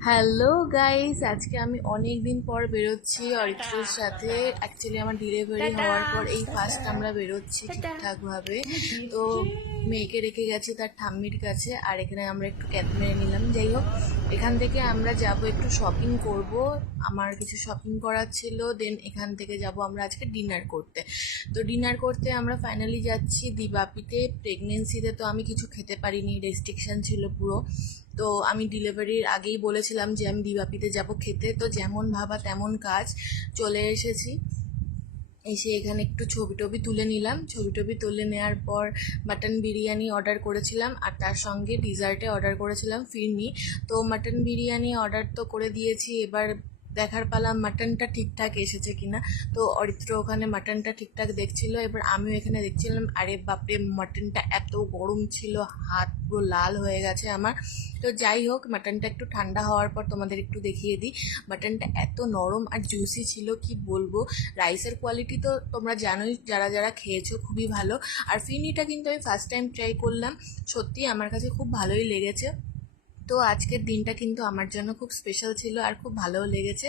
Hello guys, আজকে আমি অনেক দিন পর বেরোচ্ছি অরিত্রর সাথে। অ্যাকচুয়ালি আমার ডেলিভারি টাটা হওয়ার পর এই টাটা ফার্স্ট আমরা বেরোচ্ছি টাটা। ঠিকঠাকভাবে। তো মেয়েকে রেখে গেছি তার ঠাম্মির কাছে, আর এখানে আমরা একটু ক্যাব মেরে নিলাম। যাই হোক, এখান থেকে আমরা যাব একটু শপিং করব। আমার কিছু শপিং করার ছিল, দেন এখান থেকে যাব আমরা আজকে ডিনার করতে। তো ডিনার করতে আমরা ফাইনালি যাচ্ছি দিবাপিতে। প্রেগনেন্সিতে তো আমি কিছু খেতে পারিনি, রেস্ট্রিকশন ছিল পুরো। তো আমি ডেলিভারির আগেই বলেছিলাম যে আমি দিবাপিতে যাব খেতে, তো যেমন ভাবা তেমন কাজ, চলে এসেছি। এসে এখানে একটু ছবি টবি তুলে নিলাম। ছবি টবি তুলে নেওয়ার পর মাটন বিরিয়ানি অর্ডার করেছিলাম, আর তার সঙ্গে ডিজার্টে অর্ডার করেছিলাম ফিরনি। তো মাটন বিরিয়ানি অর্ডার তো করে দিয়েছি, এবার দেখার পালা মাটনটা ঠিকঠাক এসেছে কিনা। তো অরিত্র ওখানে মাটনটা ঠিকঠাক দেখছিল, এবার আমিও এখানে দেখছিলাম। আরে বাপরে, মাটনটা এত গরম ছিল, হাত পুরো লাল হয়ে গেছে আমার। তো যাই হোক, মাটনটা একটু ঠান্ডা হওয়ার পর তোমাদের একটু দেখিয়ে দিই। মাটনটা এত নরম আর জুসি ছিল কি বলবো। রাইসের কোয়ালিটি তো তোমরা জানোই, যারা যারা খেয়েছো, খুবই ভালো। আর ফিরনিটা কিন্তু আমি ফার্স্ট টাইম ট্রাই করলাম, সত্যি আমার কাছে খুব ভালোই লেগেছে। তো আজকের দিনটা কিন্তু আমার জন্য খুব স্পেশাল ছিল আর খুব ভালোও লেগেছে।